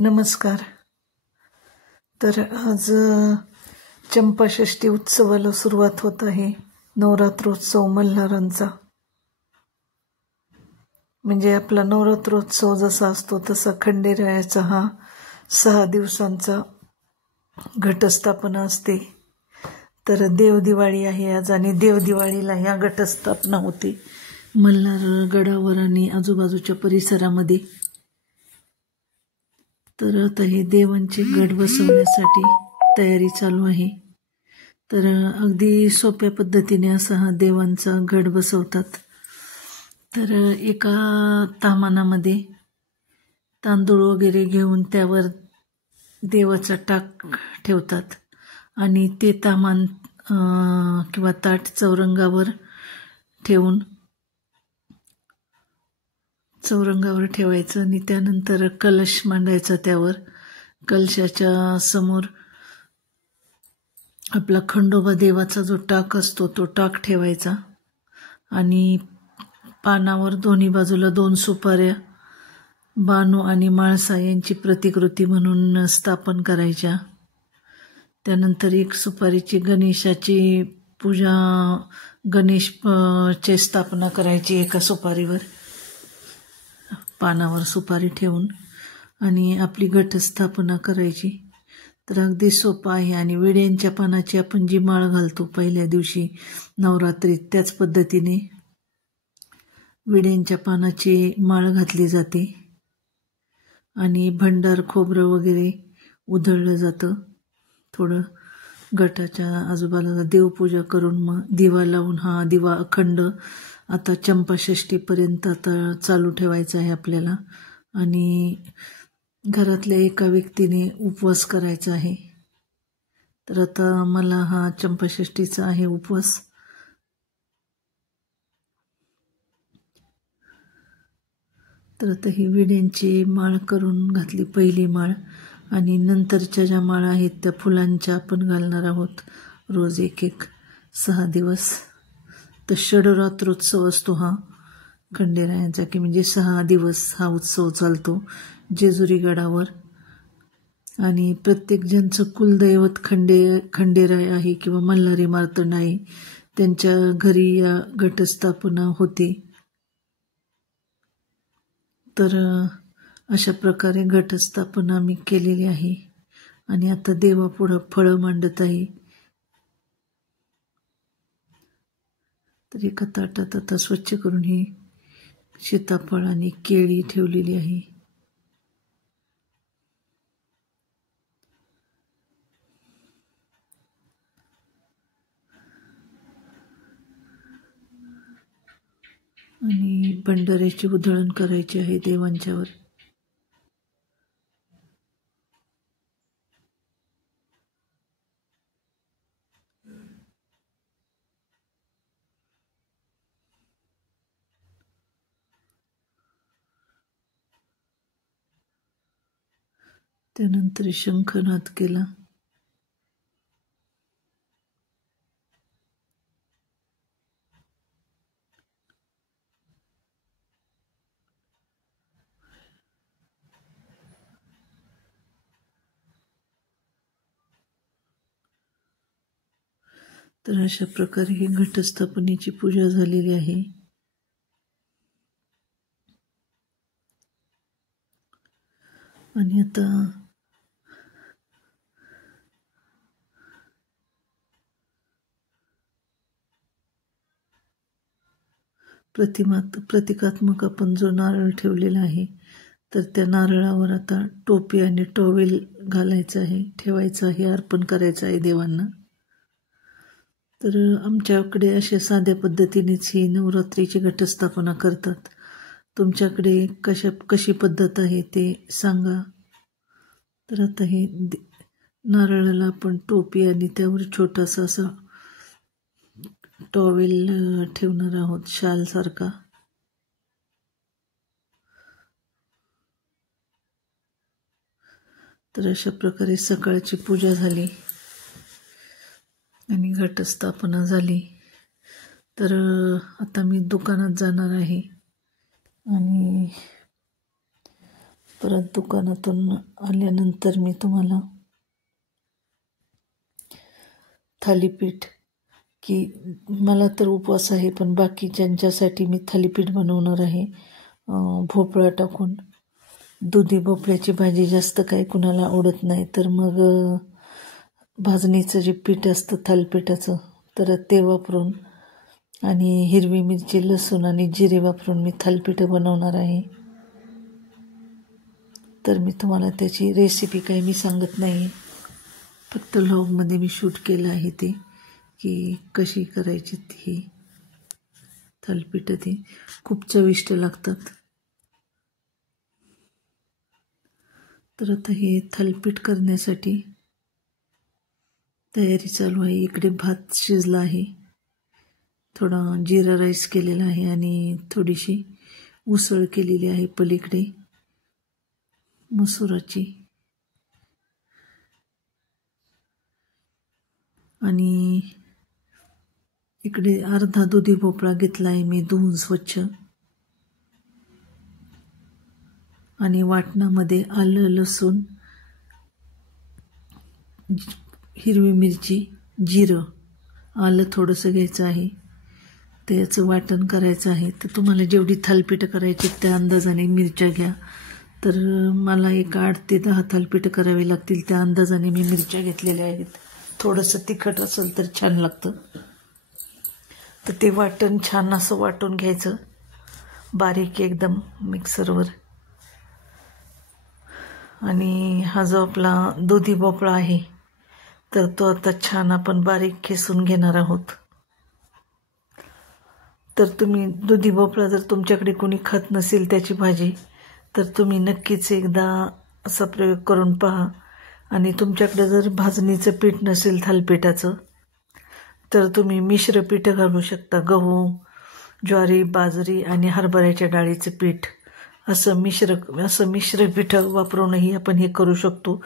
नमस्कार. तर आज चंपाषष्ठी उत्सवाला सुरुवात होत आहे. नवरात्रोत्सव मल्हारांचा. म्हणजे आपला नवरात्रोत्सव जसा असतो तसा खंडेरायाचा हा 6 दिवसांचा घटस्थापना असते. तर देवदिवाळी आहे आज आणि देवदिवाळीला ह्या घटस्थापना होते मल्हार गडावर आणि आजूबाजूच्या परिसरामध्ये. तर आता हे देवांचे गड बसवण्यासाठी तयारी चालू आहे. तर अगदी सोप्या पद्धतीने असा हा देवांचा गड बसवतात. तर एका तामानामध्ये तांदूळ वगैरे घेऊन त्यावर देवाचा टाक ठेवतात आणि ते तामान किंवा ताट चौरंगावर ठेवायचं आणि त्यानंतर कलश मांडायचा. त्यावर कलशाच्या समोर आपला खंडोबा देवाचा जो टाक असतो तो टाक ठेवायचा आणि पानावर दोन्ही बाजूला 2 सुपाऱ्या बानू आणि माळसा यांची प्रतिकृती म्हणून स्थापन करायच्या. त्यानंतर 1 सुपारीची गणेशाची पूजा, गणेशची स्थापना करायची एका सुपारीवर, पानावर सुपारी ठेवून, आणि आपली घटस्थापना करायची. तर अगदी सोपं आहे. आणि विड्यांच्या पानाची आपण जी माळ घालतो पहिल्या दिवशी नवरात्रीत, त्याच पद्धतीने विड्यांच्या पानाची माळ घातली जाते आणि भंडार खोबरं वगैरे उधळलं जातं. थोडं गटाच्या आजूबाजूला देवपूजा करून मग दिवा लावून हा दिवा अखंड आता चंपाषष्ठीपर्यंत आता चालू ठेवायचा आहे आपल्याला. आणि घरातल्या एका व्यक्तीने उपवास करायचा आहे. तर आता मला हा चंपाषष्ठीचा आहे उपवास. तर आता ही विड्यांची माळ करून घातली पहिली माळ, आणि नंतरच्या ज्या माळा आहेत त्या फुलांच्या आपण घालणार आहोत रोज 1-1 6 दिवस. तर षडरात्रोत्सव असतो हा खंडेरायांचा, की म्हणजे 6 दिवस हा उत्सव चालतो जेजुरी गडावर. आणि प्रत्येक ज्यांचं कुलदैवत खंडेराय आहे किंवा मल्हारी मार्तंड आहे त्यांच्या घरी या घटस्थापना होते. तर अशा प्रकारे घटस्थापना मी केलेली आहे. आणि आता देवापुढं फळं मांडत आहे. तर एका ताटात आता स्वच्छ करून ही सीताफळ आणि केळी ठेवलेली आहे. आणि भंडाऱ्याची उधळण करायची आहे देवांच्यावर. त्यानंतर शंखनाद केला. तर अशा प्रकारे ही घटस्थापनेची पूजा झालेली आहे. आणि आता प्रतिकात्मक आपण जो नारळ ठेवलेला आहे तर त्या नारळावर आता टोपी आणि टॉवेल घालायचं आहे, ठेवायचं आहे, अर्पण करायचं आहे देवांना. तर आमच्याकडे अशा साध्या पद्धतीनेच ही नवरात्रीची घटस्थापना करतात. तुमच्याकडे कशी पद्धत आहे ते सांगा. तर आता हे नारळाला आपण टोपी आणि त्यावर छोटासा असा टॉवेल ठेवणार आहोत, शाल सारखा. तर अशा प्रकारे सकाळची पूजा झाली आणि घटस्थापना झाली. तर आता मी दुकानात जाणार आहे आणि परत दुकानातून आल्यानंतर मी तुम्हाला थालीपीठ, की मला तर उपवास आहे पण बाकीच्यांच्यासाठी मी थालीपीठ बनवणार आहे भोपळा टाकून. दुधी भोपळ्याची भाजी जास्त काही कुणाला आवडत नाही, तर मग भाजणीचं जे पीठ असतं थालीपीठाचं तर ते वापरून आणि हिरवी मिरची, लसूण आणि जिरे वापरून मी थालीपीठ बनवणार आहे. तर मी तुम्हाला त्याची रेसिपी काही मी सांगत नाही, फक्त व्लॉगमध्ये मी शूट केलं आहे ते, की कशी करायची ही थालीपीठ. ती खूप चविष्ट लागतात. तर आता हे थालीपीठ करण्यासाठी तयारी चालू आहे. इकडे भात शिजला आहे, थोडा जिरा राईस केलेला आहे आणि थोडीशी उसळ केलेली आहे पलीकडे मसुराची. आणि इकडे अर्धा दुधी भोपळा घेतला आहे मी धुवून स्वच्छ. आणि वाटणामध्ये आलं, लसूण, हिरवी मिरची, जिरं, आलं थोडंसं घ्यायचं आहे, त्याचं वाटण करायचं आहे. तर तुम्हाला जेवढी थालीपीठ करायची त्या अंदाजाने मिरच्या घ्या. तर मला एक 8 ते 10 थालीपीठ करावी लागतील, त्या अंदाजाने मी मिरच्या घेतलेल्या आहेत. थोडंसं तिखट असेल तर छान लागतं. तर ते वाटण छान असं वाटून घ्यायचं बारीक एकदम मिक्सरवर. आणि हा जो आपला दुधी भोपळा आहे तर तो आता छान आपण बारीक किसून घेणार आहोत. तर तुम्ही दुधी भोपळा जर तुमच्याकडे कोणी खात नसेल त्याची भाजी, तर तुम्ही नक्कीच एकदा असा प्रयोग करून पहा. आणि तुमच्याकडे जर भाजणीचं पीठ नसेल थालीपीठाचं, तर तुम्ही मिश्र पीठ घालू शकता. गहू, ज्वारी, बाजरी आणि हरभऱ्याच्या डाळीचं पीठ असं मिश्र पीठ वापरूनही आपण हे करू शकतो.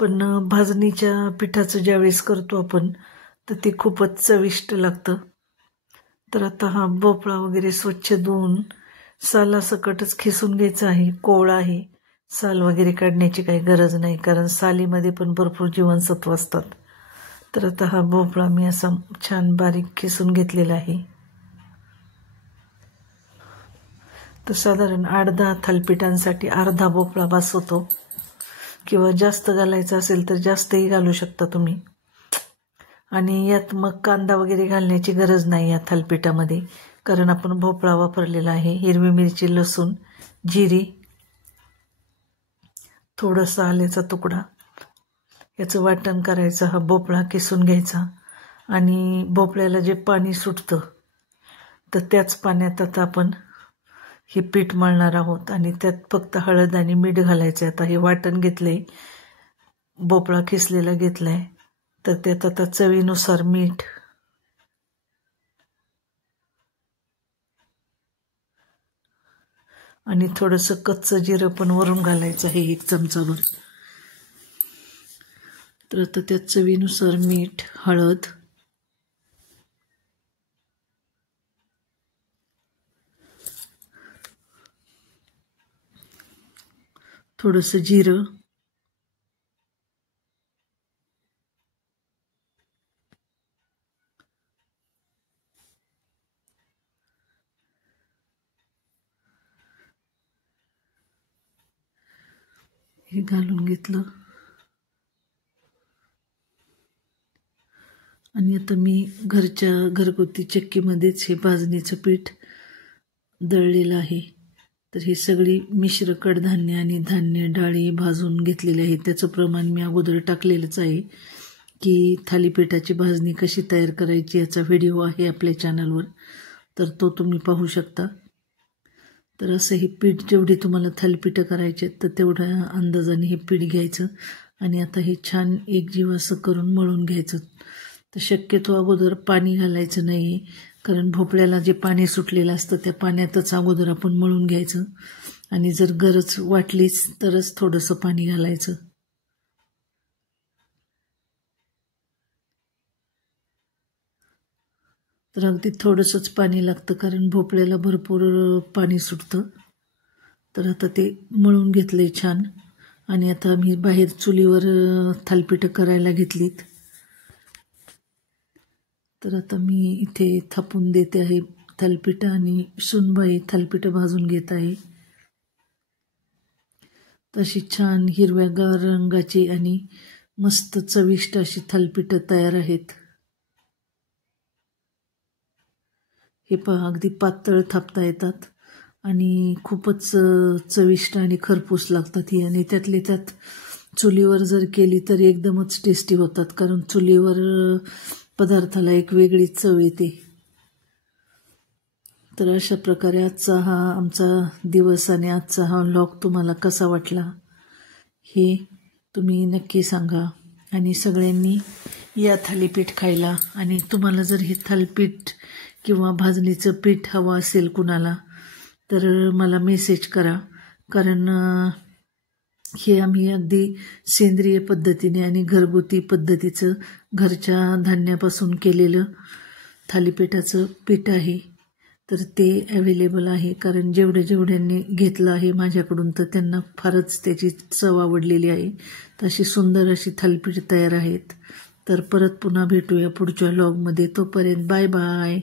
पण भाजणीच्या पिठाचं ज्यावेळेस करतो आपण तर ते खूपच चविष्ट लागतं. तर आता हा भोपळा वगैरे स्वच्छ धुवून सालासकटच खिसून घ्यायचा आहे. कोवळा आहे, साल वगैरे काढण्याची काही गरज नाही, कारण सालीमध्ये पण भरपूर जीवनसत्व असतात. तर आता हा भोपळा मी असा छान बारीक खिसून घेतलेला आहे. तर साधारण 8-10 थालीपीठांसाठी अर्धा भोपळा बास होतो, किंवा जास्त घालायचं असेल तर जास्तही घालू शकता तुम्ही. आणि यात मग कांदा वगैरे घालण्याची गरज नाही या थालीपीठामध्ये, कारण आपण भोपळा वापरलेला आहे. हिरवी मिरची, लसूण, जिरी, थोडासा आल्याचा तुकडा, याचं वाटण करायचं. हा भोपळा किसून घ्यायचा आणि भोपळ्याला जे पाणी सुटतं तर त्याच पाण्यात आता आपण हे पीठ मळणार आहोत. आणि त्यात फक्त हळद आणि मीठ घालायचं. आता हे वाटण घेतलंय, भोपळा खिसलेला घेतलाय, तर त्यात आता चवीनुसार मीठ, आणि थोडंसं कच्चं जिरं पण वरून घालायचं आहे 1 चमचाभर. तर आता त्यात चवीनुसार मीठ, हळद, थोडंसं जिरं, हे घालून घेतलं. आणि आता मी घरगुती चक्कीमध्येच हे भाजणीचं पीठ दळलेलं आहे. तर ही सगळी मिश्र कडधान्य आणि धान्य, डाळी भाजून घेतलेले आहेत. त्याचं प्रमाण मी अगोदर टाकलेलंच आहे, की थालीपीठाची भाजणी कशी तयार करायची याचा व्हिडिओ आहे आपल्या चॅनलवर, तर तो तुम्ही पाहू शकता. तर असं हे पीठ जेवढी तुम्हाला थालीपीठं करायचे तर तेवढ्या अंदाजाने हे पीठ घ्यायचं. आणि आता हे छान एकजीव असं करून मळून घ्यायचं. तर शक्यतो अगोदर पाणी घालायचं नाही, कारण भोपळ्याला जे पाणी सुटलेलं असतं त्या पाण्यातच अगोदर आपण मळून घ्यायचं. आणि जर गरज वाटलीच तरच थोडंसं पाणी घालायचं. तर अगदी थोडंसंच पाणी लागतं, कारण भोपळ्याला भरपूर पाणी सुटतं. तर आता ते मळून घेतलंय छान आणि आता मी बाहेर चुलीवर थालीपीठं करायला घेतलीत. तर आता मी इथे थापून देते आहे थालीपीठं आणि सुनबाई थालीपीठं भाजून घेत आहे. तशी छान हिरव्यागार रंगाची आणि मस्त चविष्ट अशी थालीपीठं तयार आहेत. हे पहा अगदी पातळ थापता येतात आणि खूपच चविष्ट आणि खरपूस लागतात ही. आणि त्यातले त्यात चुलीवर जर केली तर एकदमच टेस्टी होतात, कारण चुलीवर पदार्थाला एक वेगळी चव येते. तर अशा प्रकारे आजचा हा आमचा दिवस आणि आजचा हा व्लॉग तुम्हाला कसा वाटला हे तुम्ही नक्की सांगा. आणि सगळ्यांनी या थालीपीठ खायला. आणि तुम्हाला जर हे थालीपीठ किंवा भाजणीचं पीठ हवं असेल कुणाला तर मला मेसेज करा, कारण हे आम्ही अगदी सेंद्रिय पद्धतीने आणि घरगुती पद्धतीचं घरच्या धान्यापासून केलेलं थालीपीठाचं पीठ आहे. तर ते अवेलेबल आहे, कारण जेवढ्यांनी घेतलं आहे माझ्याकडून तर त्यांना फारच त्याची चव आवडलेली आहे. तशी सुंदर अशी थालीपीठ तयार आहेत. तर परत पुन्हा भेटूया पुढच्या व्लॉगमध्ये. तोपर्यंत बाय बाय.